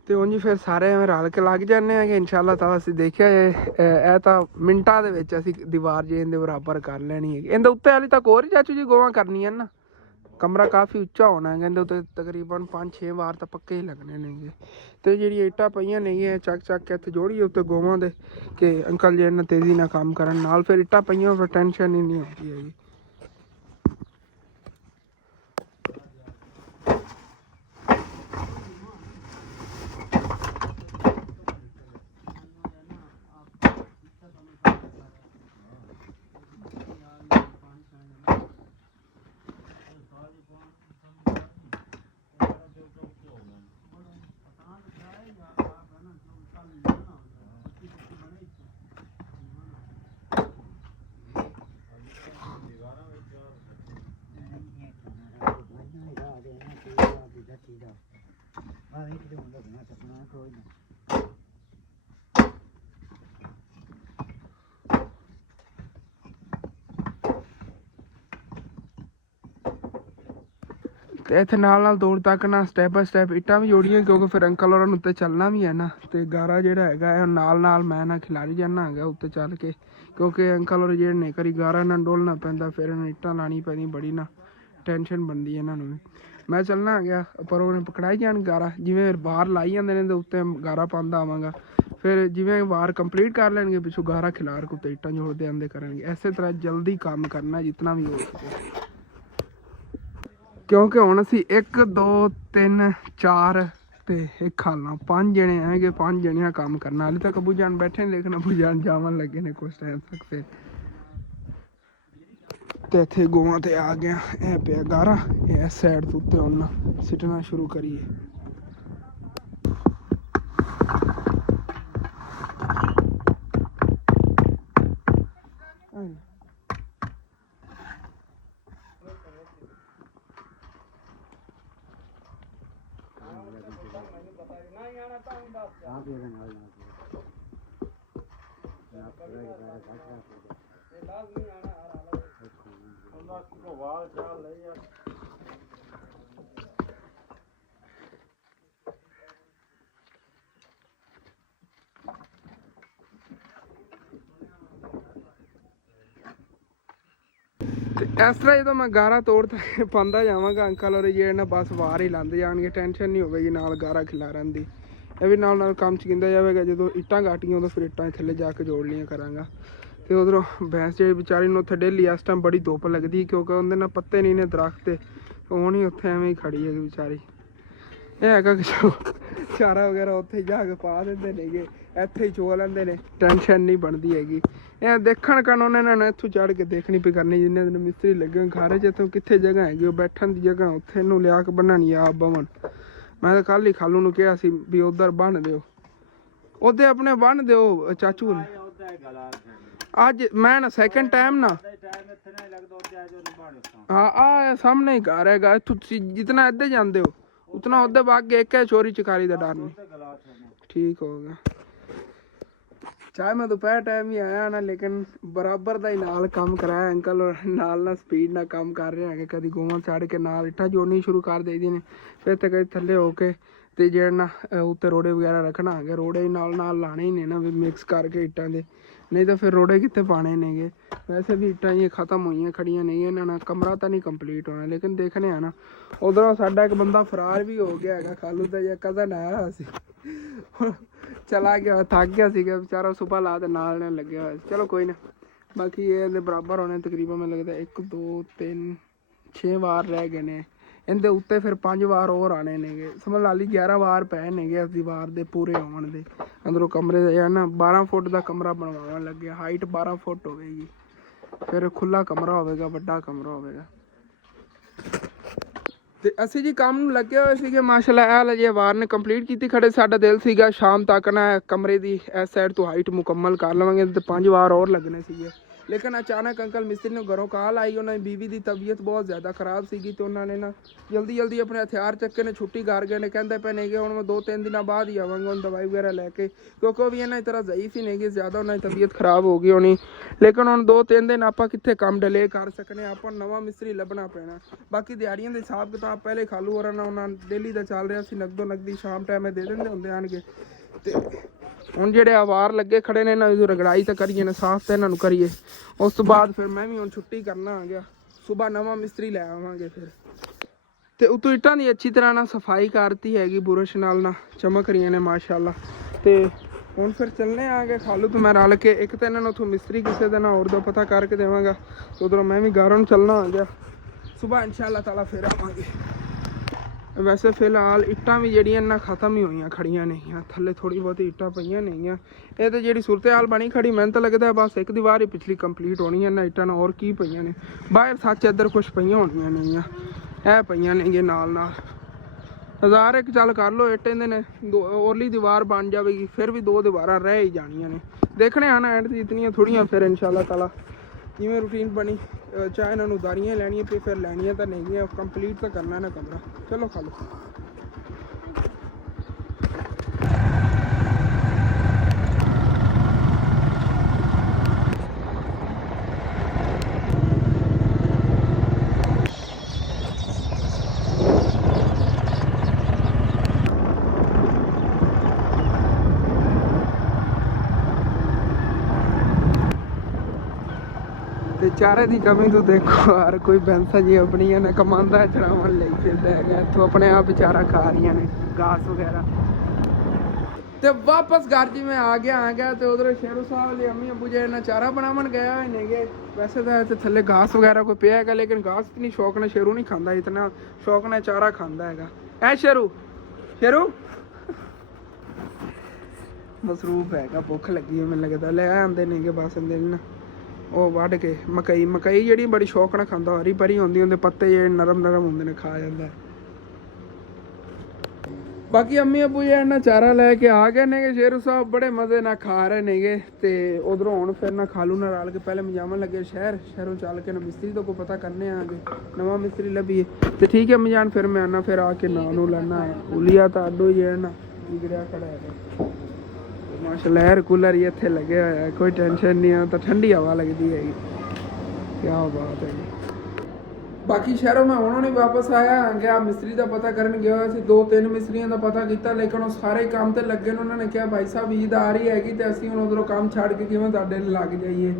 ਤੇ ਉਂਝ ਫਿਰ ਸਾਰੇ ਐਵੇਂ ਰਲ ਕੇ ਲੱਗ ਜਾਂਦੇ ਆ ਕਿ ਇਨਸ਼ਾਅੱਲਾ ਤਾਲਾ ਅਸੀਂ ਦੇਖਿਆ ਇਹ ਤਾਂ ਮਿੰਟਾਂ ਦੇ ਵਿੱਚ ਅਸੀਂ ਦੀਵਾਰ ਜੇ ਇਹਦੇ ਬਰਾਬਰ ਕਰ ਲੈਣੀ ਹੈ ਇਹਦੇ ਉੱਤੇ ਵਾਲੀ ਤਾਂ ਹੋਰ ਹੀ ਚਾਚੂ ਜੀ ਗੋਵਾਂ ਕਰਨੀਆਂ ਨਾ ਕਮਰਾ ਕਾਫੀ ਉੱਚਾ ਹੋਣਾ ਹੈ ਕਹਿੰਦੇ ਉੱਤੇ ਤਕਰੀਬਨ 5-6 ਵਾਰ ਤਾਂ ਪੱਕੇ ਹੀ ਲੱਗਣੇ ਨੇਗੇ ਤੇ ਜਿਹੜੀ ਇੱਟਾਂ ਪਈਆਂ ਨੇਗੀਆਂ ਚੱਕ ਕੇ ਇੱਥੇ ਜੋੜੀਏ ਉੱਤੇ ਗੋਵਾਂ ਦੇ ਕਿ ਅੰਕਲ ਜੀ ਇਹਨਾਂ ਤੇਜ਼ੀ ਨਾਲ ਕੰਮ ਕਰਨ ਨਾਲ ਫਿਰ ਇੱਟਾਂ ਪਈਆਂ ਫਿਰ ਟੈਨਸ਼ਨ ਹੀ ਨਹੀਂ ਹੁੰਦੀ ਹੈਗੀ ਤੇ ਇੱਥੇ ਨਾਲ ਦੂਰ ਤੱਕ ਨਾ ਸਟੈਪ ਬਾਈ ਸਟੈਪ ਇੱਟਾਂ ਵੀ ਜੋੜੀਆਂ ਕਿਉਂਕਿ ਫਿਰ ਅੰਕਲ ਹੋਰਾਂ ਨੂੰ ਉੱਤੇ ਚੱਲਣਾ ਵੀ ਹੈ ਨਾ ਤੇ ਗਾਰਾ ਜਿਹੜਾ ਹੈਗਾ ਇਹ ਨਾਲ ਮੈਂ ਨਾ ਖਿਲਾਰੀ ਜਾਂਦਾ ਹੈਗਾ ਉੱਤੇ ਚੱਲ ਕੇ ਕਿਉਂਕਿ ਅੰਕਲ ਹੋਰ ਜਿਹੜੇ ਨੇ ਕਰੀ ਗਾਰਾ ਇਹਨਾਂ ਨੂੰ ਡੋਲਣਾ ਪੈਂਦਾ ਫਿਰ ਇਹਨਾਂ ਇੱਟਾਂ ਲਾਣੀ ਪੈਂਦੀ ਬੜੀ ਨਾ ਟੈਨਸ਼ਨ ਬਣਦੀ ਇਹਨਾਂ ਨੂੰ ਵੀ ਮੈਂ ਚੱਲਣਾ ਹੈਗਾ ਪਰ ਉਹਨੇ ਪਕੜਾਈ ਜਾਣ ਗਾਰਾ ਜਿਵੇਂ ਬਾਹਰ ਲਾਈ ਜਾਂਦੇ ਨੇ ਤੇ ਉੱਤੇ ਗਾਰਾ ਪਾਉਂਦਾ ਆਵਾਂਗਾ ਫਿਰ ਜਿਵੇਂ ਵਾਰ ਕੰਪਲੀਟ ਕਰ ਲੈਣਗੇ ਪਿੱਛੋਂ ਗਾਰਾ ਖਿਲਾਰ ਕੇ ਉੱਤੇ ਇੱਟਾਂ ਜੋੜਦੇ ਆਂਦੇ ਕਰਨਗੇ ਇਸੇ ਤਰ੍ਹਾਂ ਜਲਦੀ ਕੰਮ ਕਰਨਾ ਜਿਤਨਾ ਵੀ ਹੋ ਸਕੇ ਕਿਉਂਕਿ ਹੁਣ ਅਸੀਂ 1 2 3 4 ਤੇ ਇੱਕ ਖਾਲਾਂ 5 ਜਣੇ ਹੈਗੇ 5 ਜਣਿਆਂ ਕੰਮ ਕਰਨਾ ਹਾਲੇ ਤੱਕ ਅਬੂ ਜਾਨ ਬੈਠੇ ਨੇ ਲੇਕਿਨ ਅਬੂ ਜਾਨ ਜਾਵਣ ਲੱਗੇ ਨੇ ਕੁਛ ਟਾਈਮ ਤੱਕ ਫਿਰ ਤੇ ਇੱਥੇ ਗੋਆਂ ਤੇ ਆ ਗਿਆ ਇਹ ਪਿਆ ਗਾਰਾ ਇਹ ਸਾਈਡ ਤੋਂ ਉੱਤੇ ਹੁਣ ਸਿੱਟਣਾ ਸ਼ੁਰੂ ਕਰੀਏ ਇਸ ਤਰ੍ਹਾਂ ਜਦੋਂ ਮੈਂ ਗਾਰਾ ਤੋੜ ਪਾਉਂਦਾ ਜਾਵਾਂਗਾ ਅੰਕਲ ਔਰ ਜਿਹੜੇ ਨਾ ਬਸ ਵਾਰ ਹੀ ਲਾਉਂਦੇ ਜਾਣਗੇ ਟੈਨਸ਼ਨ ਨਹੀਂ ਹੋਵੇਗੀ ਨਾਲ ਗਾਰਾ ਖਿਲਾਰਨ ਦੀ ਇਹ ਵੀ ਨਾਲ ਕੰਮ 'ਚ ਗਿੰਦਾ ਜਾਵੇਗਾ ਜਦੋਂ ਇੱਟਾਂ ਗਾਟੀਆਂ ਉਦੋਂ ਫਿਰ ਇੱਟਾਂ ਥੱਲੇ ਜਾ ਕੇ ਜੋੜ ਲੀਆਂ ਕਰਾਂਗਾ ਤੇ ਉਧਰੋਂ ਭੈਂਸ ਜਿਹੜੀ ਵਿਚਾਰੀ ਨੂੰ ਉੱਥੇ ਡੇਲੀ ਇਸ ਟਾਈਮ ਬੜੀ ਧੁੱਪ ਲੱਗਦੀ ਕਿਉਂਕਿ ਉਹਦੇ ਨਾਲ ਪੱਤੇ ਨਹੀਂ ਨੇ ਦਰਖਤ ਤੇ ਉਹ ਨਹੀਂ ਉੱਥੇ ਐਵੇਂ ਹੀ ਖੜੀ ਹੈਗੀ ਵਿਚਾਰੀ ਇਹ ਹੈਗਾ ਕਿ ਚਾਰਾ ਵਗੈਰਾ ਉੱਥੇ ਜਾ ਕੇ ਪਾ ਦਿੰਦੇ ਨੇਗੇ, ਇੱਥੇ ਹੀ ਚੋ ਲੈਂਦੇ ਨੇ, ਟੈਨਸ਼ਨ ਨਹੀਂ ਬਣਦੀ ਹੈਗੀ। ਇਹ ਦੇਖਣ ਕਾਨੂੰਨ ਇਹਨਾਂ ਨੇ ਇੱਥੋਂ ਚੜ੍ਹ ਕੇ ਦੇਖਣੀ ਪਈ ਕਰਨੀ, ਜਿੰਨੇ ਦਿਨ ਮਿਸਤਰੀ ਲੱਗੇ ਘਰ 'ਚ ਇੱਥੋਂ ਕਿੱਥੇ ਜਗ੍ਹਾ ਹੈਗੀ ਉਹ ਬੈਠਣ ਦੀ ਜਗ੍ਹਾ, ਉੱਥੇ ਇਹਨੂੰ ਲਿਆ ਕੇ ਬਣਾਉਣੀ ਆ ਆਪ ਬਵਨ। ਮੈਂ ਤਾਂ ਕੱਲ ਹੀ ਖਾਲੂ ਨੂੰ ਕਿਹਾ ਸੀ ਵੀ ਉੱਧਰ ਬੰਨ ਦਿਓ, ਉਹਦੇ ਆਪਣੇ ਬੰਨ ਦਿਓ ਚਾਚੂ ਨੇ। ਅੱਜ ਮੈਂ ਨਾ ਸੈਕਿੰਡ ਟਾਈਮ ਨਾ ਹਾਂ ਆ ਸਾਹਮਣੇ ਹੀ ਘਰ ਹੈਗਾ, ਇੱਥੋਂ ਤੁਸੀਂ ਜਿਤਨਾ ਇੱਧਰ ਜਾਂਦੇ ਹੋ ਉਤਨਾ ਉਹਦੇ ਬਾਅਦ ਇੱਕ ਹੈ, ਚੋਰੀ ਚਕਾਰੀ ਦਾ ਡਰ ਨਹੀਂ। ਠੀਕ ਹੋ ਗਿਆ। ਚਾਹੇ ਮੈਂ ਦੁਪਹਿਰ ਟਾਈਮ ਹੀ ਆਇਆ ਨਾ, ਲੇਕਿਨ ਬਰਾਬਰ ਦਾ ਹੀ ਨਾਲ ਕੰਮ ਕਰਾਇਆ ਅੰਕਲ, ਨਾਲ ਸਪੀਡ ਨਾਲ ਕੰਮ ਕਰ ਰਹੇ ਹੈਗੇ। ਕਦੀ ਗੋਵਾਂ ਚੜ੍ਹ ਕੇ ਨਾਲ ਇੱਟਾਂ ਜੋੜਨੀ ਸ਼ੁਰੂ ਕਰ ਦੇਈਆਂ ਨੇ, ਫਿਰ ਤੇ ਕਦੇ ਥੱਲੇ ਹੋ ਕੇ ਤੇ ਜਿਹੜਾ ਨਾ ਉੱਤੇ ਰੋੜੇ ਵਗੈਰਾ ਰੱਖਣਾ ਹੈਗਾ, ਰੋੜੇ ਨਾਲ ਲਾਣੇ ਹੀ ਨੇ ਨਾ ਵੀ ਮਿਕਸ ਕਰਕੇ ਇੱਟਾਂ ਦੇ, ਨਹੀਂ ਤਾਂ ਫਿਰ ਰੋੜੇ ਕਿੱਥੇ ਪਾਣੇ ਨੇਗੇ। ਵੈਸੇ ਵੀ ਇੱਟਾਂ ਹੀ ਖਤਮ ਹੋਈਆਂ ਖੜੀਆਂ ਨਹੀਂ, ਇਹਨਾਂ ਨਾਲ ਕਮਰਾ ਤਾਂ ਨਹੀਂ ਕੰਪਲੀਟ ਹੋਣਾ, ਲੇਕਿਨ ਦੇਖਣੇ ਆ ਨਾ। ਉਧਰੋਂ ਸਾਡਾ ਇੱਕ ਬੰਦਾ ਫਰਾਰ ਵੀ ਹੋ ਗਿਆ ਹੈਗਾ, ਖਾਲੂ ਦਾ ਜਾਂ ਕਜ਼ਨ ਆਇਆ ਹੋਇਆ ਸੀ, ਚਲਾ ਗਿਆ, ਥੱਕ ਗਿਆ ਸੀਗਾ ਵਿਚਾਰਾ, ਸੁਬਹ ਲਾ ਤੇ ਨਾਲ ਨੇ ਲੱਗਿਆ ਹੋਇਆ ਸੀ। ਚਲੋ ਕੋਈ ਨਾ, ਬਾਕੀ ਇਹਦੇ ਬਰਾਬਰ ਹੋਣੇ ਤਕਰੀਬਨ ਮੈਨੂੰ ਲੱਗਦਾ 1 2 3 6 ਵਾਰ ਰਹਿ ਗਏ ਨੇ, ਇਹਦੇ ਉੱਤੇ ਫਿਰ 5 ਵਾਰ ਹੋਰ ਆਣੇ ਨੇਗੇ, ਸਮਝ ਲਾ ਲਈ 11 ਵਾਰ ਪਏ ਨੇਗੇ ਇਸ ਦੀਵਾਰ ਦੇ ਪੂਰੇ ਹੋਣ ਦੇ। ਅੰਦਰੋਂ ਕਮਰੇ ਦਾ ਨਾ 12 ਫੁੱਟ ਦਾ ਕਮਰਾ ਬਣਵਾਉਣ ਲੱਗਿਆ, ਹਾਈਟ 12 ਫੁੱਟ ਹੋਵੇਗੀ, ਫਿਰ ਖੁੱਲਾ ਕਮਰਾ ਹੋਵੇਗਾ, ਵੱਡਾ ਕਮਰਾ ਹੋਵੇਗਾ। ਤੇ ਅਸੀਂ ਜੀ ਕੰਮ ਨੂੰ ਲੱਗੇ ਹੋਏ ਸੀਗੇ ਮਾਸ਼ਾਅੱਲਾ। ਇਹ ਲਜੇ ਵਾਰ ਨੇ ਕੰਪਲੀਟ ਕੀਤੀ ਖੜੇ, ਸਾਡਾ ਦਿਲ ਸੀਗਾ ਸ਼ਾਮ ਤੱਕ ਨਾ ਕਮਰੇ ਦੀ ਇਸ ਸਾਈਡ ਤੋਂ ਹਾਈਟ ਮੁਕੰਮਲ ਕਰ ਲਵਾਂਗੇ ਤੇ 5 ਵਾਰ ਹੋਰ ਲੱਗਣੇ ਸੀਗੇ। ਲੇਕਿਨ ਅਚਾਨਕ ਅੰਕਲ ਮਿਸਤਰੀ ਨੂੰ ਘਰੋਂ ਕਾਲ ਆਈ, ਉਹਨਾਂ ਦੀ ਬੀਵੀ ਦੀ ਤਬੀਅਤ ਬਹੁਤ ਜ਼ਿਆਦਾ ਖਰਾਬ ਸੀਗੀ ਤੇ ਉਹਨਾਂ ਨੇ ਨਾ ਜਲਦੀ ਆਪਣੇ ਹਥਿਆਰ ਚੱਕੇ ਨੇ ਛੁੱਟੀ ਕਰ ਗਏ ਨੇ, ਕਹਿੰਦੇ ਪਏ ਨੇਗੇ ਹੁਣ ਮੈਂ 2-3 ਦਿਨਾਂ ਬਾਅਦ ਹੀ ਆਵਾਂਗਾ ਹੁਣ ਦਵਾਈ ਵਗੈਰਾ ਲੈ ਕੇ, ਕਿਉਂਕਿ ਉਹ ਵੀ ਇਹਨਾਂ ਦੀ ਤਰ੍ਹਾਂ ਜ਼ਈਫ ਹੀ ਨੇਗੇ, ਜ਼ਿਆਦਾ ਉਹਨਾਂ ਦੀ ਤਬੀਅਤ ਖਰਾਬ ਹੋ ਗਈ ਹੋਣੀ। ਲੇਕਿਨ ਹੁਣ 2-3 ਦਿਨ ਆਪਾਂ ਕਿੱਥੇ ਕੰਮ ਡਿਲੇ ਕਰ ਸਕਨੇ, ਆਪਾਂ ਨਵਾਂ ਮਿਸਤਰੀ ਲੱਭਣਾ ਪੈਣਾ। ਬਾਕੀ ਦਿਹਾੜੀਆਂ ਦੇ ਹਿਸਾਬ ਕਿਤਾਬ ਪਹਿਲੇ ਖਾਲੂ ਹੋਰਾਂ ਨਾਲ ਉਹਨਾਂ ਡੇਲੀ ਦਾ ਚੱਲ ਰਿਹਾ ਸੀ, ਨਗਦੋ ਨਗਦੀ ਸ਼ਾਮ ਟਾਈਮ ਦੇ ਦਿੰਦੇ ਹੁੰਦੇ ਆਣਗੇ। ਤੇ ਹੁਣ ਜਿਹੜੇ ਆਵਾਰ ਲੱਗੇ ਖੜੇ ਨੇ ਇਹਨਾਂ ਦੀ ਰਗੜਾਈ ਤਾਂ ਕਰੀਏ ਨਾ, ਸਾਫ਼ ਤਾਂ ਇਹਨਾਂ ਨੂੰ ਕਰੀਏ। ਉਸ ਤੋਂ ਬਾਅਦ ਫਿਰ ਮੈਂ ਵੀ ਹੁਣ ਛੁੱਟੀ ਕਰਨਾ ਆ ਗਿਆ, ਸੁਬਾਹ ਨਵਾਂ ਮਿਸਤਰੀ ਲੈ ਆਵਾਂਗੇ ਫਿਰ। ਤੇ ਉਤੋਂ ਇੱਟਾਂ ਦੀ ਅੱਛੀ ਤਰ੍ਹਾਂ ਨਾਲ ਸਫਾਈ ਕਰਤੀ ਹੈਗੀ, ਬੁਰਸ਼ ਨਾਲ ਨਾ ਚਮਕ ਰਹੀਆਂ ਨੇ ਮਾਸ਼ਾਅੱਲਾ। ਤੇ ਹੁਣ ਫਿਰ ਚੱਲਣੇ ਆ ਗਏ ਖਾਲੂ ਤੇ ਮੈਂ ਰਲ ਕੇ, ਇੱਕ ਤਾਂ ਇਹਨਾਂ ਨੂੰ ਉੱਥੋਂ ਮਿਸਤਰੀ ਕਿਸੇ ਦਾ ਨਾ ਹੋਰ ਦਾ ਪਤਾ ਕਰਕੇ ਦੇਵਾਂਗਾ, ਉਧਰੋਂ ਮੈਂ ਵੀ ਘਰੋਂ ਨੂੰ ਚੱਲਣਾ ਆ ਗਿਆ, ਸੁਬਾਹ ਇਨਸ਼ਾਅੱਲਾ ਤਾਲਾ ਫਿਰ ਆਵਾਂਗੇ। ਵੈਸੇ ਫਿਲਹਾਲ ਇੱਟਾਂ ਵੀ ਜਿਹੜੀਆਂ ਨਾ ਖਤਮ ਹੀ ਹੋਈਆਂ ਖੜੀਆਂ ਨੇਗੀਆਂ, ਥੱਲੇ ਥੋੜੀ ਬਹੁਤੀ ਇੱਟਾਂ ਪਈਆਂ ਨੇਗੀਆਂ। ਇਹ ਤਾਂ ਜਿਹੜੀ ਸੂਰਤ ਹਾਲ ਬਣੀ ਖੜੀ, ਮੈਨੂੰ ਤਾਂ ਲੱਗਦਾ ਬਸ ਇੱਕ ਦੀਵਾਰ ਹੀ ਪਿਛਲੀ ਕੰਪਲੀਟ ਹੋਣੀ ਹੈ ਨਾ ਇੱਟਾਂ ਨਾਲ, ਹੋਰ ਕੀ ਪਈਆਂ ਨੇ ਬਾਹਰ, ਸੱਚ ਇੱਧਰ ਕੁਛ ਪਈਆਂ ਹੋਣੀਆਂ ਨੇਗੀਆਂ, ਇਹ ਪਈਆਂ ਨੇਗੀਆਂ ਨਾਲ ਹਜ਼ਾਰ ਇੱਕ ਚੱਲ ਕਰ ਲਓ ਇੱਟ, ਇਹਦੇ ਨੇ ਔਰਲੀ ਦੀਵਾਰ ਬਣ ਜਾਵੇਗੀ, ਫਿਰ ਵੀ 2 ਦੀਵਾਰਾਂ ਰਹਿ ਹੀ ਜਾਣੀਆਂ ਨੇ। ਦੇਖਣੇ ਆ ਨਾ ਐਂਡ ਦੀ ਇਤਨੀਆਂ ਥੋੜੀਆਂ, ਫਿਰ ਇਨਸ਼ਾਅੱਲਾ ਤਾਲਾ ਜਿਵੇਂ ਰੂਟੀਨ ਬਣੀ, ਚਾਹੇ ਇਹਨਾਂ ਨੂੰ ਉਦਾਰੀਆਂ ਲੈਣੀਆਂ ਪਈ ਫਿਰ ਲੈਣੀਆਂ ਤਾਂ ਨਹੀਂ ਹੈ, ਕੰਪਲੀਟ ਤਾਂ ਕਰਨਾ ਨਾ ਕਮਰਾ। ਚਲੋ ਖਾ ਲਓ। ਤੇ ਚਾਰੇ ਦੀ ਕਮੀ ਤੋਂ ਦੇਖੋ, ਹਰ ਕੋਈ ਬੈਂਸਾ ਜੀ ਆਪਣੀਆਂ ਨੇ ਕਮਾਉਂਦਾ ਚੜਾਵਣ ਲਈ ਫਿਰਦਾ ਹੈਗਾ, ਇੱਥੋਂ ਆਪਣੇ ਆਪ ਵਿਚਾਰਾ ਖਾ ਰਹੀਆਂ ਨੇ ਘਾਸ ਵਗੈਰਾ। ਤੇ ਵਾਪਸ ਘਰ ਜੀ ਮੈਂ ਆ ਗਿਆ ਤੇ ਉਧਰ ਸ਼ੇਰੂ ਸਾਹਿਬ ਦੇ ਅੰਮੀ ਅੱਬੂ ਜੀ ਨਾਲ ਚਾਰਾ ਬਣਾਉਣ ਗਿਆ ਹੋਏ ਨੇਗੇ। ਵੈਸੇ ਤਾਂ ਇੱਥੇ ਥੱਲੇ ਘਾਸ ਵਗੈਰਾ ਕੋਈ ਪਿਆ ਹੈਗਾ, ਲੇਕਿਨ ਘਾਸ ਇਤਨੀ ਸ਼ੌਕ ਨਾਲ ਸ਼ੇਰੂ ਨਹੀਂ ਖਾਂਦਾ, ਇਤਨਾ ਸ਼ੌਕ ਨਾਲ ਚਾਰਾ ਖਾਂਦਾ ਹੈਗਾ। ਐ ਸ਼ੇਰੂ ਮਸਰੂਫ ਹੈਗਾ, ਭੁੱਖ ਲੱਗੀ ਹੈ ਮੈਨੂੰ ਲੱਗਦਾ, ਲੈ ਆਉਂਦੇ ਨੇਗੇ ਬਸ ਅੰਦਰ ਨਾ ਉਹ ਵੱਢ ਕੇ ਮਕਈ ਜਿਹੜੀ ਬੜੀ ਸ਼ੌਕ ਨਾਲ ਖਾਂਦਾ, ਹਰੀ ਭਰੀ ਹੁੰਦੀ, ਉਹਦੇ ਪੱਤੇ ਜਿਹੜੇ ਨਰਮ ਹੁੰਦੇ ਨੇ, ਖਾ ਜਾਂਦਾ। ਬਾਕੀ ਅੰਮੀ ਅੱਬੂ ਜੀ ਇਹਨਾਂ ਚਾਰਾ ਲੈ ਕੇ ਆ ਗਏ ਨੇਗੇ, ਸ਼ੇਰੂ ਸਾਹਿਬ ਬੜੇ ਮਜ਼ੇ ਨਾਲ ਖਾ ਰਹੇ ਨੇਗੇ। ਤੇ ਉਧਰੋਂ ਹੁਣ ਫਿਰ ਨਾ ਖਾਲੂ ਨਾਲ ਰਲ ਕੇ ਪਹਿਲੇ ਮਜਾਮਣ ਲੱਗੇ ਸ਼ਹਿਰੋਂ ਚੱਲ ਕੇ ਨਾ ਮਿਸਤਰੀ ਤੋਂ ਕੋਈ ਪਤਾ ਕਰਨੇ ਆਗੇ, ਨਵਾਂ ਮਿਸਤਰੀ ਲੱਭੀਏ। ਤੇ ਠੀਕ ਹੈ ਮਜਾਨ, ਫਿਰ ਮੈਂ ਆਉਣਾ, ਫਿਰ ਆ ਕੇ ਨਾਂ ਨੂੰ ਲੈਣਾ। ਕੂਲੀਆ ਤਾਂ ਅੱਡੋ ਹੀ ਹੈ ਨਾ, ਵਿਗੜਿਆ ਖੜਾ ਹੈਗਾ ਮਾਸ਼ਾਅੱਲਾ। 에ਅਰ ਕੂਲਰ ਹੀ ਇੱਥੇ ਲੱਗਿਆ ਹੋਇਆ, ਕੋਈ ਟੈਨਸ਼ਨ ਨਹੀਂ ਆ, ਤਾਂ ਠੰਡੀ ਹਵਾ ਲੱਗਦੀ ਹੈਗੀ, ਕਿਆ ਬਾਤ ਹੈ ਜੀ। ਬਾਕੀ ਸ਼ਹਿਰੋਂ ਮੈਂ ਹੁਣ ਨਹੀਂ ਵਾਪਸ ਆਇਆ ਗਿਆ, ਮਿਸਤਰੀ ਦਾ ਪਤਾ ਕਰਨ ਗਿਆ ਹੋਇਆ ਸੀ, 2-3 ਮਿਸਤਰੀਆਂ ਦਾ ਪਤਾ ਕੀਤਾ, ਲੇਕਿਨ ਉਹ ਸਾਰੇ ਕੰਮ ਤੇ ਲੱਗੇ ਨੇ। ਉਹਨਾਂ ਨੇ ਕਿਹਾ ਭਾਈ ਸਾਹਿਬ ਈਦ ਆ ਰਹੀ ਹੈਗੀ ਤੇ ਅਸੀਂ ਹੁਣ ਉਧਰੋਂ ਕੰਮ ਛੱਡ ਕੇ ਕਿਵੇਂ ਤੁਹਾਡੇ ਨਾਲ ਲੱਗ ਜਾਈਏ।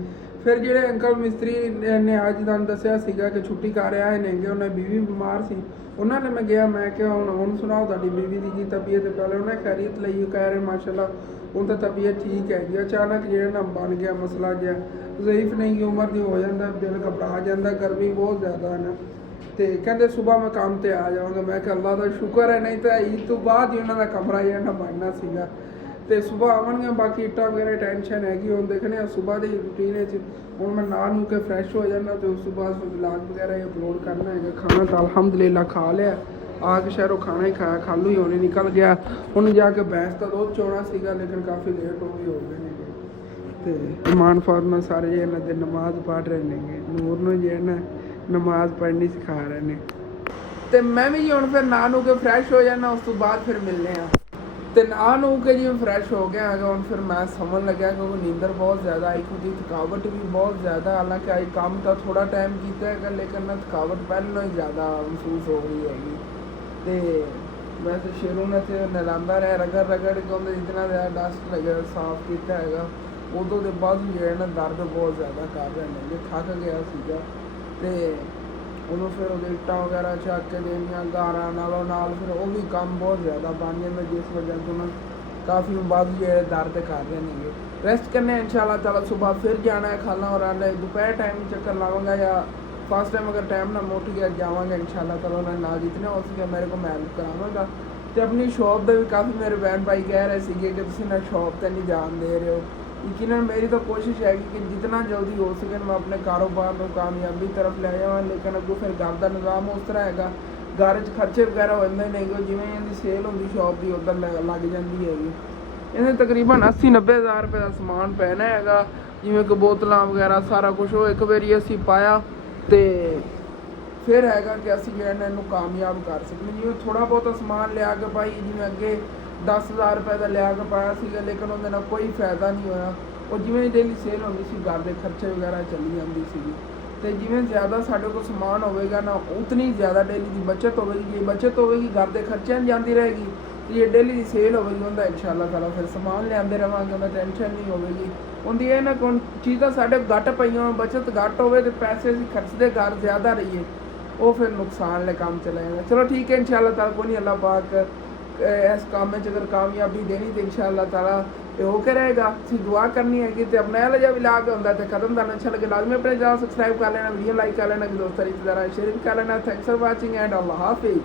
ਫਿਰ ਜਿਹੜੇ ਅੰਕਲ ਮਿਸਤਰੀ ਨੇ ਅੱਜ ਤੁਹਾਨੂੰ ਦੱਸਿਆ ਸੀਗਾ ਕਿ ਛੁੱਟੀ ਕਰ ਆਏ ਨੇਗੇ, ਉਹਨਾਂ ਦੀ ਬੀਵੀ ਬਿਮਾਰ ਸੀ, ਉਹਨਾਂ ਨੇ ਮੈਂ ਗਿਆ, ਮੈਂ ਕਿਹਾ ਹੁਣ ਸੁਣਾਓ ਤੁਹਾਡੀ ਬੀਵੀ ਦੀ ਕੀ ਤਬੀਅਤ। ਪਹਿਲੇ ਉਹਨੇ ਖੈਰੀਅਤ ਲਈ, ਕਹਿ ਰਹੇ ਮਾਸ਼ਾਅੱਲਾ ਹੁਣ ਤਾਂ ਤਬੀਅਤ ਠੀਕ ਹੈਗੀ। ਅਚਾਨਕ ਜਿਹੜਾ ਨਾ ਬਣ ਗਿਆ ਮਸਲਾ ਜਿਹਾ, ਜ਼ਈਫ ਨਹੀਂ, ਉਮਰ ਦੀ ਹੋ ਜਾਂਦਾ, ਦਿਲ ਘਬਰਾ ਜਾਂਦਾ, ਗਰਮੀ ਬਹੁਤ ਜ਼ਿਆਦਾ ਹੈ ਨਾ। ਤੇ ਕਹਿੰਦੇ ਸਵੇਰ ਮੈਂ ਕੰਮ ਤੇ ਆ ਜਾਵਾਂਗਾ। ਮੈਂ ਕਿਹਾ ਅੱਲਾ ਦਾ ਸ਼ੁਕਰ ਹੈ, ਨਹੀਂ ਤਾਂ ਈਦ ਤੋਂ ਬਾਅਦ ਹੀ ਉਹਨਾਂ ਦਾ ਕਮਰਾ ਜਿਹੜਾ ਬਣਨਾ ਸੀਗਾ। ਤੇ ਸਵੇਰ ਆਉਣਗੇ, ਬਾਕੀ ਇੱਟਾਂ ਵਗੈਰਾ ਟੈਨਸ਼ਨ ਹੈਗੀ, ਹੁਣ ਦੇਖਣੇ ਆ ਸਵੇਰ ਦੀ ਰੂਟੀਨ ਵਿੱਚ। ਹੁਣ ਮੈਂ ਨਹਾ ਨੂੰ ਕੇ ਫਰੈਸ਼ ਹੋ ਜਾਣਾ ਤੇ ਉਸ ਤੋਂ ਬਾਅਦ ਫਿਰ ਵਲੌਗ ਵਗੈਰਾ ਅਪਲੋਡ ਕਰਨਾ ਹੈਗਾ। ਖਾਣਾ ਤਾਂ ਅਲਹਮਦੁਲਿਲਾ ਖਾ ਲਿਆ, ਆ ਕੇ ਸ਼ਹਿਰੋਂ ਖਾਣਾ ਹੀ ਖਾਇਆ, ਖਾਲੂ ਹੀ ਹੋਣੇ ਨਿਕਲ ਗਿਆ। ਹੁਣ ਜਾ ਕੇ ਭੈਂਸ ਦਾ ਦੁੱਧ ਚੋਣਾ ਸੀਗਾ, ਲੇਕਿਨ ਕਾਫੀ ਲੇਟ ਹੋ ਗਏ ਨੇ। ਤੇ ਇਮਾਨ ਫਾਰਮਾ ਸਾਰੇ ਇਹਨਾਂ ਦੇ ਨਮਾਜ਼ ਪੜ੍ਹ ਰਹੇ ਨੇਗੇ, ਨੂਰ ਨੂੰ ਜਿਹੜਾ ਨਮਾਜ਼ ਪੜ੍ਹਨੀ ਸਿਖਾ ਰਹੇ ਨੇ। ਤੇ ਮੈਂ ਵੀ ਹੁਣ ਫਿਰ ਨਹਾ ਨੂੰ ਕੇ ਫਰੈਸ਼ ਹੋ ਜਾਣਾ, ਉਸ ਤੋਂ ਬਾਅਦ ਫਿਰ ਮਿਲਨੇ ਆ। ਤੇ ਨਹਾ ਨੂੰ ਕੇ ਜਿਵੇਂ ਫਰੈਸ਼ ਹੋ ਗਿਆ ਹੈਗਾ, ਹੁਣ ਫਿਰ ਮੈਂ ਸਮਝਣ ਲੱਗਿਆ ਕਿਉਂਕਿ ਨੀਂਦਰ ਬਹੁਤ ਜ਼ਿਆਦਾ ਆਈ, ਖੁਦ ਦੀ ਥਕਾਵਟ ਵੀ ਬਹੁਤ ਜ਼ਿਆਦਾ। ਹਾਲਾਂਕਿ ਅੱਜ ਕੰਮ ਤਾਂ ਥੋੜਾ ਟਾਈਮ ਕੀਤਾ ਹੈਗਾ, ਲੇਕਿਨ ਨਾ ਥਕਾਵਟ ਪਹਿਲਾਂ ਹੀ ਜ਼ਿਆਦਾ ਮਹਿਸੂਸ ਹੋ ਰਹੀ ਹੈਗੀ। ਤੇ ਵੈਸੇ ਸ਼ੇਰੂ ਨੇ ਤੇ ਨਲਾਂਦਾ ਰਿਹਾ ਰਗੜ ਰਗੜ ਕੇ, ਉਹਦੇ ਜਿਤਨਾ ਜ਼ਿਆਦਾ ਡਸਟ ਲੱਗਿਆ ਸਾਫ਼ ਕੀਤਾ ਹੈਗਾ। ਉਦੋਂ ਦੇ ਬਾਅਦ ਜਿਹੜਾ ਨਾ ਦਰਦ ਬਹੁਤ ਜ਼ਿਆਦਾ ਕਰ ਰਹੇ ਨੇ, ਜੇ ਥੱਕ ਗਿਆ ਸੀਗਾ। ਤੇ ਉਦੋਂ ਫਿਰ ਉਹਦੇ ਇੱਟਾਂ ਵਗੈਰਾ ਚੱਕ ਕੇ ਦੇਣੀਆਂ ਗਾਰਾਂ ਨਾਲੋਂ ਨਾਲ, ਫਿਰ ਉਹ ਵੀ ਕੰਮ ਬਹੁਤ ਜ਼ਿਆਦਾ ਬਣ ਜਾਂਦਾ, ਜਿਸ ਵਜ੍ਹਾ ਤੋਂ ਨਾ ਕਾਫੀ ਬਾਅਦ ਜਿਹੜੇ ਦਰਦ ਕਰ ਰਹੇ ਨੇਗੇ। ਰੈਸਟ ਕਰਨੇ ਇਨਸ਼ਾਅੱਲਾ ਤਾਲਾ, ਸੁਬਹ ਫਿਰ ਜਾਣਾ ਹੈ ਖਾਲਾ ਔਰ ਆਲੇ ਦੁਪਹਿਰ ਟਾਈਮ ਚੱਕਰ ਲਾਵਾਂਗਾ, ਜਾਂ ਫਸਟ ਟਾਈਮ ਅगर ਟਾਈਮ ਨਾ ਮੁੱਠ ਗਿਆ ਜਾਵਾਂਗਾ ਇਨਸ਼ਾਅੱਲਾ ਤਾਲਾ। ਉਹਨਾਂ ਨਾਲ ਜਿਤਨਾ ਹੋ ਸਕੇ ਮੇਰੇ ਕੋਲ ਮੈਂ ਹੈਲਪ ਕਰਾਵਾਂਗਾ। ਤੇ ਆਪਣੀ ਸ਼ੌਪ ਦੇ ਵੀ ਕਾਫੀ ਮੇਰੇ ਬਹਿਨ ਭਾਈ ਕਹਿ ਰਹੇ ਸੀਗੇ ਕਿ ਤੁਸੀਂ ਨਾ ਸ਼ੌਪ 'ਤੇ ਨਹੀਂ ਜਾਣ ਦੇ ਰਹੇ ਹੋ। ਯਕੀਨਨ ਮੇਰੀ ਤਾਂ ਕੋਸ਼ਿਸ਼ ਹੈਗੀ ਕਿ ਜਿਤਨਾ ਜਲਦੀ ਹੋ ਸਕੇ ਮੈਂ ਆਪਣੇ ਕਾਰੋਬਾਰ ਨੂੰ ਕਾਮਯਾਬੀ ਤਰਫ ਲੈ ਜਾਵਾਂ, ਲੇਕਿਨ ਅੱਗੋਂ ਫਿਰ ਘਰ ਦਾ ਨਿਜ਼ਾਮ ਉਸ ਤਰ੍ਹਾਂ ਹੈਗਾ, ਘਰ 'ਚ ਖਰਚੇ ਵਗੈਰਾ ਹੋ ਜਾਂਦੇ ਨੇ, ਜਿਵੇਂ ਇਹਦੀ ਸੇਲ ਹੁੰਦੀ ਸ਼ੌਪ ਦੀ ਉੱਧਰ ਲੱਗ ਜਾਂਦੀ ਹੈਗੀ। ਇਹਨੇ ਤਕਰੀਬਨ 80-90 ਹਜ਼ਾਰ ਰੁਪਏ ਦਾ ਸਮਾਨ ਪੈਣਾ ਹੈਗਾ, ਜਿਵੇਂ ਕਿ ਬੋਤਲਾਂ ਵਗੈਰਾ ਸਾਰਾ ਕੁਝ। ਉਹ ਇੱਕ ਵਾਰੀ ਅਸੀਂ ਪਾਇਆ ਤੇ ਫਿਰ ਹੈਗਾ ਕਿ ਅਸੀਂ ਜਿਹੜਾ ਇਹਨੂੰ ਕਾਮਯਾਬ ਕਰ ਸਕਦੇ। ਜਿਵੇਂ ਥੋੜ੍ਹਾ ਬਹੁਤਾ ਸਮਾਨ ਲਿਆ ਕੇ ਪਾਈ, ਜਿਵੇਂ ਅੱਗੇ 10,000 ਰੁਪਏ ਦਾ ਲਿਆ ਕੇ ਪਾਇਆ ਸੀਗਾ, ਲੇਕਿਨ ਉਹਦੇ ਨਾਲ ਕੋਈ ਫਾਇਦਾ ਨਹੀਂ ਹੋਇਆ। ਉਹ ਜਿਵੇਂ ਡੇਲੀ ਸੇਲ ਹੁੰਦੀ ਸੀ, ਘਰ ਦੇ ਖਰਚੇ ਵਗੈਰਾ ਚੱਲੀ ਜਾਂਦੀ ਸੀਗੀ। ਤੇ ਜਿਵੇਂ ਜ਼ਿਆਦਾ ਸਾਡੇ ਕੋਲ ਸਮਾਨ ਹੋਵੇਗਾ ਨਾ, ਉਤਨੀ ਜ਼ਿਆਦਾ ਡੇਲੀ ਦੀ ਬੱਚਤ ਹੋਵੇਗੀ। ਜੇ ਬੱਚਤ ਹੋਵੇਗੀ ਘਰ ਦੇ ਖਰਚਿਆਂ 'ਚ ਜਾਂਦੀ ਰਹੇਗੀ, ਤੇ ਜੇ ਡੇਲੀ ਦੀ ਸੇਲ ਹੋਵੇਗੀ ਉਹਦਾ ਇਨਸ਼ਾਅੱਲਾ ਤਾਲਾ ਫਿਰ ਸਮਾਨ ਲਿਆਉਂਦੇ ਰਹਾਂਗੇ, ਉਹਦਾ ਟੈਨਸ਼ਨ ਨਹੀਂ ਹੋਵੇਗੀ। ਹੁੰਦੀ ਇਹ ਨਾ ਕੋਈ ਚੀਜ਼ਾਂ ਸਾਡੇ ਘੱਟ ਪਈਆਂ, ਬੱਚਤ ਘੱਟ ਹੋਵੇ ਤੇ ਪੈਸੇ ਅਸੀਂ ਖਰਚਦੇ ਘਰ ਜ਼ਿਆਦਾ ਰਹੀਏ, ਉਹ ਫਿਰ ਨੁਕਸਾਨ ਵਾਲੇ ਕੰਮ ਚਲਾ ਜਾਂਦਾ। ਚਲੋ ਠੀਕ ਹੈ, ਇਨਸ਼ਾਅੱਲਾ ਤਾਲਾ ਕੋਈ ਨਹੀਂ, ਅੱਲਾਹ ਪਾਕ ਇਸ ਕੰਮ ਵਿੱਚ ਅਗਰ ਕਾਮਯਾਬੀ ਦੇਣੀ ਤੇ ਇਨਸ਼ਾਅੱਲਾ ਤਾਲਾ ਇਹ ਹੋ ਕੇ ਰਹੇਗਾ। ਅਸੀਂ ਦੁਆ ਕਰਨੀ ਹੈਗੀ। ਤੇ ਆਪਣਾ ਇਹੋ ਜਿਹਾ ਵਲੌਗ ਹੁੰਦਾ ਤੇ ਕਦਮ ਦਾ ਅੱਛਾ ਲੱਗੇ ਲਾਜ਼ਮੀ ਆਪਣੇ ਚੈਨਲ ਸਬਸਕ੍ਰਾਈਬ ਕਰ ਲੈਣਾ, ਵੀਡੀਓ ਲਾਈਕ ਕਰ ਲੈਣਾ, ਦੋਸਤਾਂ ਰਿਸ਼ਤੇਦਾਰਾਂ ਸ਼ੇਅਰ ਵੀ ਕਰ ਲੈਣਾ। ਥੈਂਕਸ ਫॉर वाचिंग एंड अल्लाह हाफिज़।